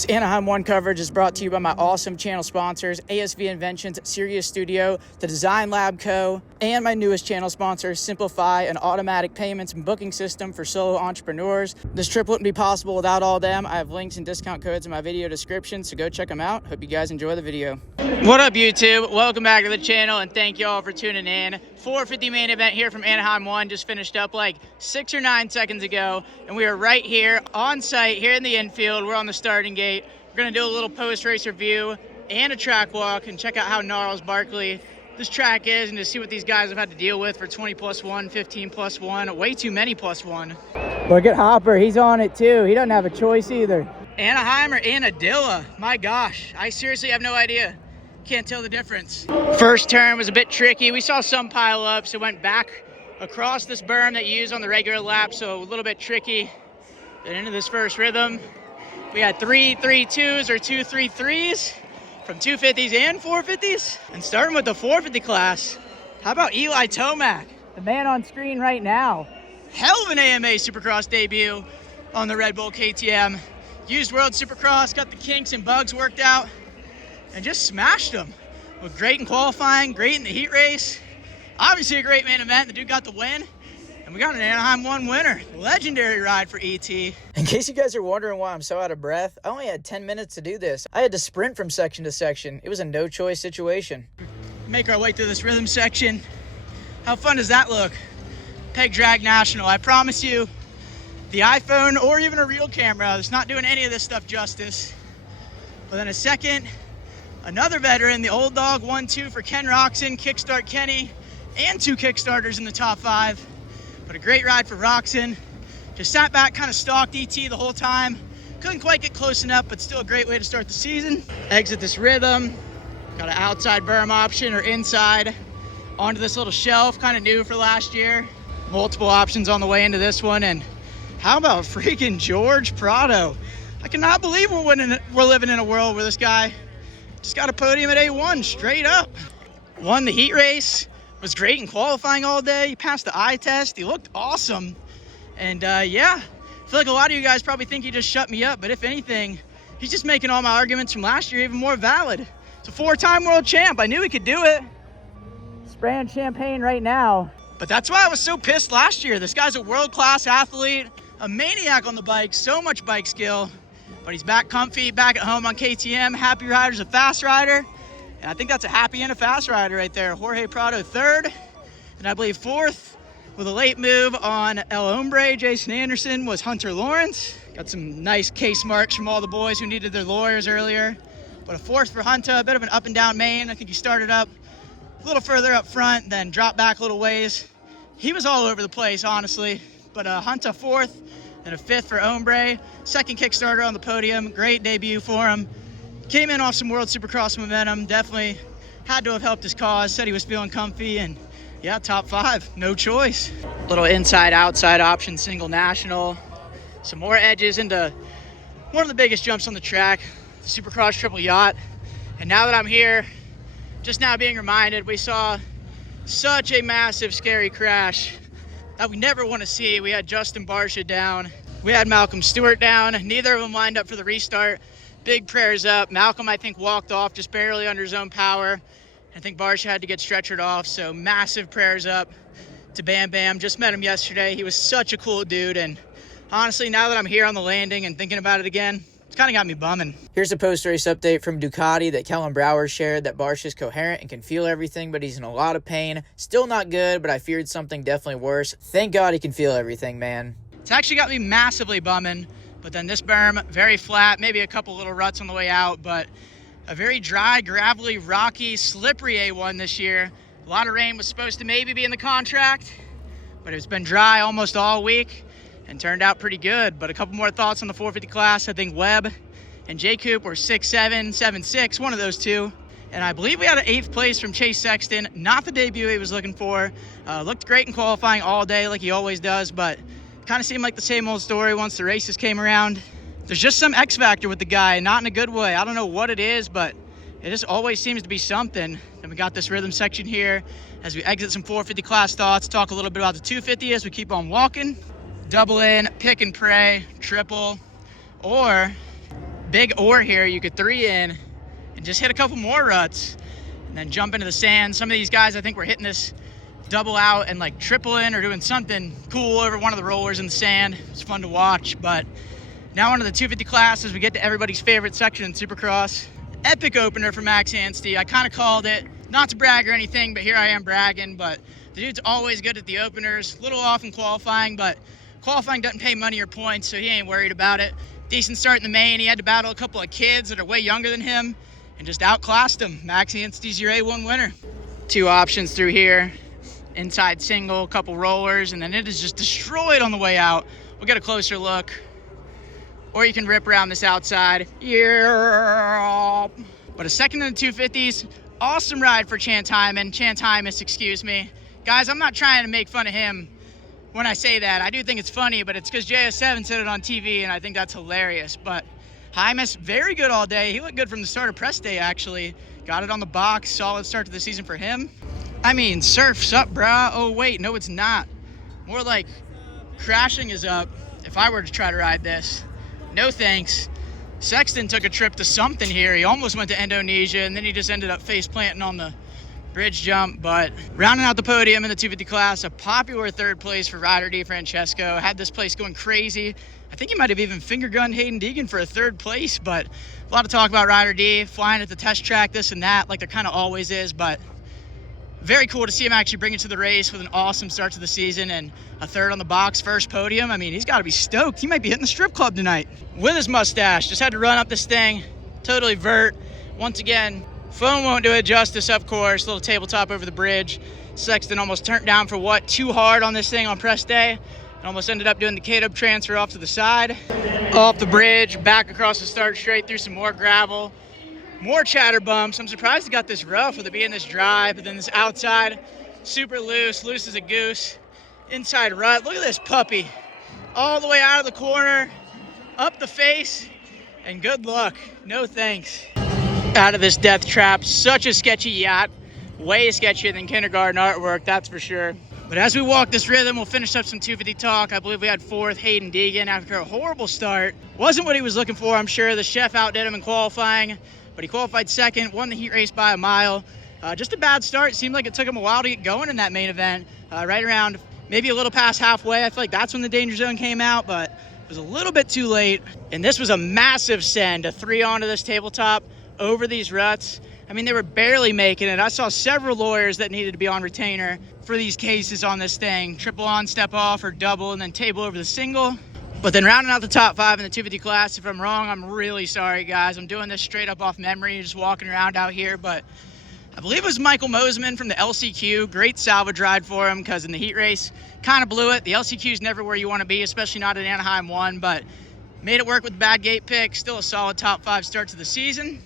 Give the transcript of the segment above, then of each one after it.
This Anaheim 1 coverage is brought to you by my awesome channel sponsors, ASV Inventions, Sirius Studio, the Design Lab Co., and my newest channel sponsor, Simplify, an automatic payments and booking system for solo entrepreneurs. This trip wouldn't be possible without all them. I have links and discount codes in my video description, so go check them out. Hope you guys enjoy the video. What up, YouTube? Welcome back to the channel, and thank you all for tuning in. 450 main event here from Anaheim 1 just finished up like 6 or 9 seconds ago, and we are right here on site here in the infield. We're on the starting gate. We're gonna do a little post-race review and a track walk and check out how gnarls Barkley this track is and to see what these guys have had to deal with for 20+1, 15+1, way too many +1. Look at Hopper, he's on it too. He doesn't have a choice either. Anaheim or Anadilla? My gosh, I seriously have no idea. Can't tell the difference. First turn was a bit tricky. We saw some pile ups. It went back across this berm that you use on the regular lap, so a little bit tricky. Then into this first rhythm, we had 3 3.2s or 2 3.3s from 250s and 450s. And starting with the 450 class, how about Eli Tomac, the man on screen right now? Hell of an AMA Supercross debut on the Red Bull KTM. Used World Supercross, got the kinks and bugs worked out, and just smashed them. Looked great in qualifying, great in the heat race. Obviously a great main event. The dude got the win, and we got an Anaheim 1 winner. Legendary ride for ET. In case you guys are wondering why I'm so out of breath, I only had 10 minutes to do this. I had to sprint from section to section. It was a no-choice situation. Make our way through this rhythm section. How fun does that look? Peg Drag National. I promise you, the iPhone or even a real camera is not doing any of this stuff justice. But then a second, another veteran, the old dog, 1-2 for Ken Roxon, kickstart Kenny, and 2 kickstarters in the top 5. But a great ride for Roxon. Just sat back, kind of stalked ET the whole time. Couldn't quite get close enough, but still a great way to start the season. Exit this rhythm. Got an outside berm option or inside. Onto this little shelf, kind of new for last year. Multiple options on the way into this one. And how about freaking Jorge Prado? I cannot believe we're living in a world where this guy just got a podium at A1 straight up. Won the heat race, was great in qualifying all day. He passed the eye test, he looked awesome. And yeah, I feel like a lot of you guys probably think he just shut me up, but if anything, he's just making all my arguments from last year even more valid. It's a 4-time world champ, I knew he could do it. Spraying champagne right now. But that's why I was so pissed last year. This guy's a world-class athlete, a maniac on the bike, so much bike skill. But he's back comfy, back at home on KTM. Happy rider's a fast rider. And I think that's a happy and a fast rider right there. Jorge Prado 3rd, and I believe 4th with a late move on El Hombre. Jason Anderson was Hunter Lawrence. Got some nice case marks from all the boys who needed their lawyers earlier. But a 4th for Hunter, a bit of an up and down main. I think he started up a little further up front, then dropped back a little ways. He was all over the place, honestly. But Hunter 4th, and a 5th for Hombre. 2nd Kickstarter on the podium. Great debut for him. Came in off some World Supercross momentum. Definitely had to have helped his cause. Said he was feeling comfy, and yeah, top 5. No choice. Little inside-outside option, single national. Some more edges into one of the biggest jumps on the track, the Supercross triple yacht. And now that I'm here, just now being reminded, we saw such a massive, scary crash that we never want to see. We had Justin Barcia down. We had Malcolm Stewart down. Neither of them lined up for the restart. Big prayers up. Malcolm, I think, walked off just barely under his own power. I think Barcia had to get stretchered off, so massive prayers up to Bam Bam. Just met him yesterday. He was such a cool dude, and honestly, now that I'm here on the landing and thinking about it again, it's kind of got me bumming. Here's a post-race update from Ducati that Kellen Brower shared that Barcia's coherent and can feel everything, but he's in a lot of pain. Still not good, but I feared something definitely worse. Thank God he can feel everything, man. It's actually got me massively bumming, but then this berm, very flat, maybe a couple little ruts on the way out, but a very dry, gravelly, rocky, slippery A1 this year. A lot of rain was supposed to maybe be in the contract, but it's been dry almost all week and turned out pretty good. But a couple more thoughts on the 450 class. I think Webb and J-Coop were 6'7", 7'6", one of those two. And I believe we had an 8th place from Chase Sexton. Not the debut he was looking for. Looked great in qualifying all day like he always does, but kind of seemed like the same old story once the races came around. There's just some X factor with the guy, not in a good way. I don't know what it is, but it just always seems to be something. Then we got this rhythm section here as we exit some 450 class thoughts, talk a little bit about the 250 as we keep on walking. Double in, pick and pray, triple, or big ore here you could 3 in and just hit a couple more ruts and then jump into the sand. Some of these guys, I think, were hitting this double out and like triple in or doing something cool over one of the rollers in the sand. It's fun to watch. But now onto the 250 class as we get to everybody's favorite section in Supercross. Epic opener for Max Anstey. I kind of called it, not to brag or anything, but here I am bragging. But the dude's always good at the openers. A little off in qualifying, but qualifying doesn't pay money or points, so he ain't worried about it. Decent start in the main. He had to battle a couple of kids that are way younger than him and just outclassed him. Max Anstey's your A1 winner. 2 options through here. Inside single, couple rollers, and then it is just destroyed on the way out. We'll get a closer look. Or you can rip around this outside. Yeah. But a second in the 250s. Awesome ride for Chantimus, excuse me. Guys, I'm not trying to make fun of him when I say that. I do think it's funny, but it's because JS7 said it on TV, and I think that's hilarious. But Hymus, very good all day. He looked good from the start of press day, actually. Got it on the box. Solid start to the season for him. I mean, surf's up, brah. Oh, wait, no, it's not. More like crashing is up if I were to try to ride this. No thanks. Sexton took a trip to something here. He almost went to Indonesia, and then he just ended up face planting on the bridge jump. But rounding out the podium in the 250 class, a popular 3rd place for Ryder DiFrancesco. Had this place going crazy. I think he might have even finger gunned Hayden Deegan for a 3rd place, but a lot of talk about Ryder D, flying at the test track, this and that, like there kind of always is. But very cool to see him actually bring it to the race with an awesome start to the season and a 3rd on the box, 1st podium. I mean, he's got to be stoked. He might be hitting the strip club tonight with his mustache. Just had to run up this thing, totally vert. Once again, phone won't do it justice, of course. Little tabletop over the bridge. Sexton almost turned down for what? Too hard on this thing on press day. And almost ended up doing the K-dub transfer off to the side. Off the bridge, back across the start straight through some more gravel. More chatter bumps. I'm surprised he got this rough with it being this dry, but then this outside, super loose as a goose. Inside rut, look at this puppy. All the way out of the corner, up the face, and good luck. No thanks. Out of this death trap, such a sketchy yacht. Way sketchier than kindergarten artwork, that's for sure. But as we walk this rhythm, we'll finish up some 250 talk. I believe we had 4th, Hayden Deegan, after a horrible start. Wasn't what he was looking for, I'm sure. The chef outdid him in qualifying, but he qualified 2nd, won the heat race by a mile. Just a bad start. Seemed like it took him a while to get going in that main event. Right around maybe a little past halfway. I feel like that's when the danger zone came out, but it was a little bit too late. And this was a massive send, a 3 onto this tabletop over these ruts. I mean, they were barely making it. I saw several lawyers that needed to be on retainer for these cases on this thing. Triple on, step off, or double, and then table over the single. But then rounding out the top 5 in the 250 class, if I'm wrong, I'm really sorry, guys. I'm doing this straight up off memory, just walking around out here. But I believe it was Michael Mosman from the LCQ. Great salvage ride for him because in the heat race, kind of blew it. The LCQ is never where you want to be, especially not at Anaheim 1, but made it work with the bad gate pick. Still a solid top 5 start to the season.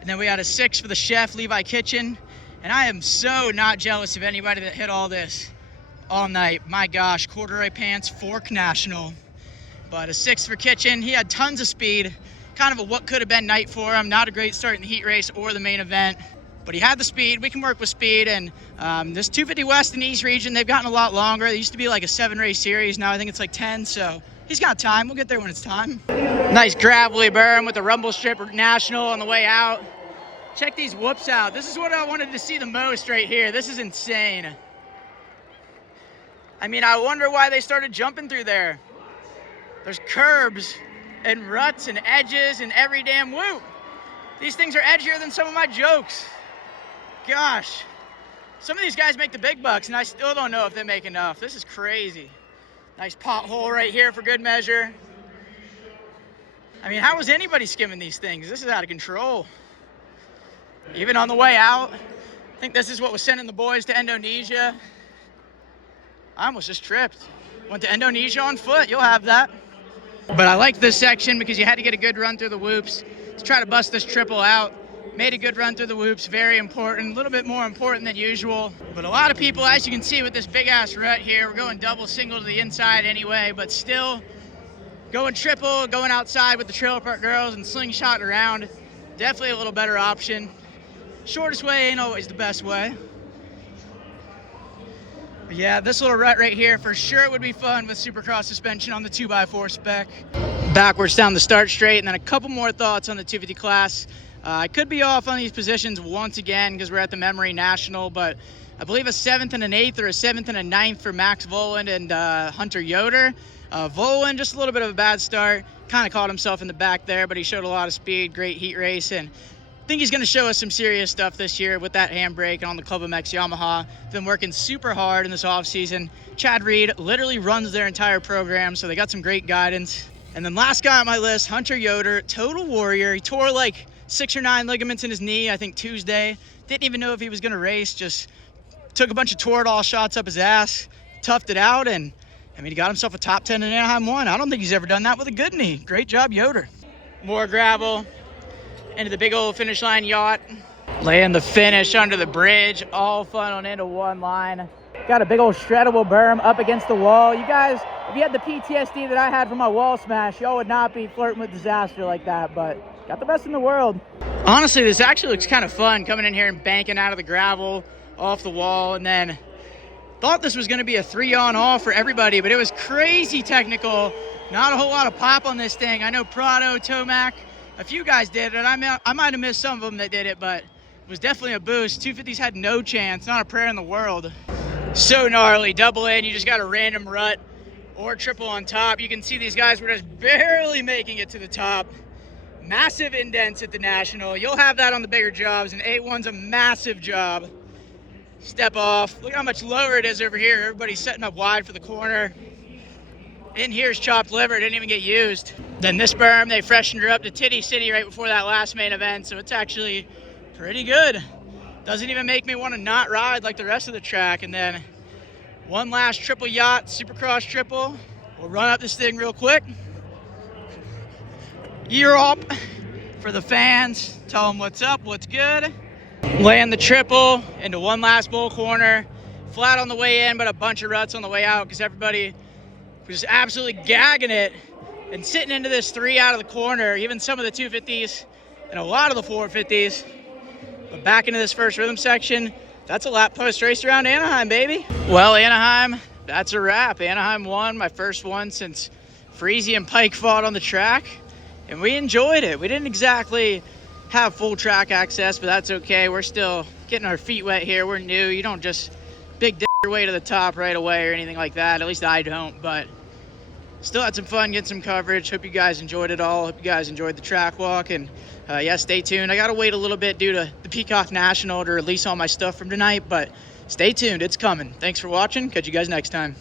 And then we had a 6 for the chef, Levi Kitchen. And I am so not jealous of anybody that hit all this all night. My gosh, corduroy pants, Fork National. But a 6 for Kitchen. He had tons of speed. Kind of a what could have been night for him. Not a great start in the heat race or the main event. But he had the speed. We can work with speed. And this 250 West and East region, they've gotten a lot longer. They used to be like a 7-race series. Now I think it's like 10. So he's got time. We'll get there when it's time. Nice gravelly berm with the rumble strip national on the way out. Check these whoops out. This is what I wanted to see the most right here. This is insane. I mean, I wonder why they started jumping through there. There's curbs and ruts and edges and every damn whoop. These things are edgier than some of my jokes. Gosh. Some of these guys make the big bucks, and I still don't know if they make enough. This is crazy. Nice pothole right here for good measure. I mean, how was anybody skimming these things? This is out of control. Even on the way out, I think this is what was sending the boys to Indonesia. I almost just tripped. Went to Indonesia on foot, you'll have that. But I like this section because you had to get a good run through the whoops to try to bust this triple out. Made a good run through the whoops, very important, a little bit more important than usual. But a lot of people, as you can see with this big ass rut here, we're going double, single to the inside anyway, but still going triple, going outside with the trailer park girls and slingshot around. Definitely a little better option. Shortest way ain't always the best way. But yeah, this little rut right here, for sure it would be fun with Supercross suspension on the 2x4 spec. backwards down the start straight, and then a couple more thoughts on the 250 class. I could be off on these positions once again because we're at the Memory National, but I believe a 7th and an 8th or a 7th and a 9th for Max Voland and Hunter Yoder. Voland, just a little bit of a bad start. Kind of caught himself in the back there, but he showed a lot of speed, great heat race, and I think he's going to show us some serious stuff this year with that handbrake and on the Club MX Yamaha. Been working super hard in this offseason. Chad Reed literally runs their entire program, so they got some great guidance. And then last guy on my list, Hunter Yoder, total warrior. He tore like 6 or 9 ligaments in his knee, I think Tuesday. Didn't even know if he was going to race, just took a bunch of Toradol shots up his ass, toughed it out, and I mean, he got himself a top 10 in Anaheim 1. I don't think he's ever done that with a good knee. Great job, Yoder. More gravel into the big old finish line yacht. Laying the finish under the bridge, all funneled into one line. Got a big old shreddable berm up against the wall. You guys, if you had the PTSD that I had from my wall smash, y'all would not be flirting with disaster like that, but got the best in the world. Honestly, this actually looks kind of fun, coming in here and banking out of the gravel off the wall, and then thought this was going to be a 3-on all for everybody, but it was crazy technical. Not a whole lot of pop on this thing. I know Prado, Tomac, a few guys did it. I might have missed some of them that did it, but it was definitely a boost. 250s had no chance, not a prayer in the world. So gnarly, double in, you just got a random rut or triple on top. You can see these guys were just barely making it to the top. Massive indents at the National. You'll have that on the bigger jobs, and 8-1's a massive job. Step off. Look how much lower it is over here. Everybody's setting up wide for the corner. In here's chopped liver. Didn't even get used. Then this berm, they freshened her up to Titty City right before that last main event, so it's actually pretty good. Doesn't even make me want to not ride like the rest of the track. And then one last triple yacht, Supercross triple. We'll run up this thing real quick. Year up for the fans. Tell them what's up, what's good. Land the triple into one last bull corner. Flat on the way in, but a bunch of ruts on the way out because everybody was just absolutely gagging it and sitting into this 3 out of the corner, even some of the 250s and a lot of the 450s. But back into this first rhythm section, that's a lap post race around Anaheim, baby. Well, Anaheim, that's a wrap. Anaheim won, my first one since Freezy and Pike fought on the track, and we enjoyed it. We didn't exactly have full track access, but that's okay. We're still getting our feet wet here. We're new. You don't just big dick your way to the top right away or anything like that. At least I don't, but still had some fun, getting some coverage. Hope you guys enjoyed it all. Hope you guys enjoyed the track walk, and yeah, stay tuned. I gotta wait a little bit due to the Peacock National to release all my stuff from tonight, but stay tuned. It's coming. Thanks for watching. Catch you guys next time.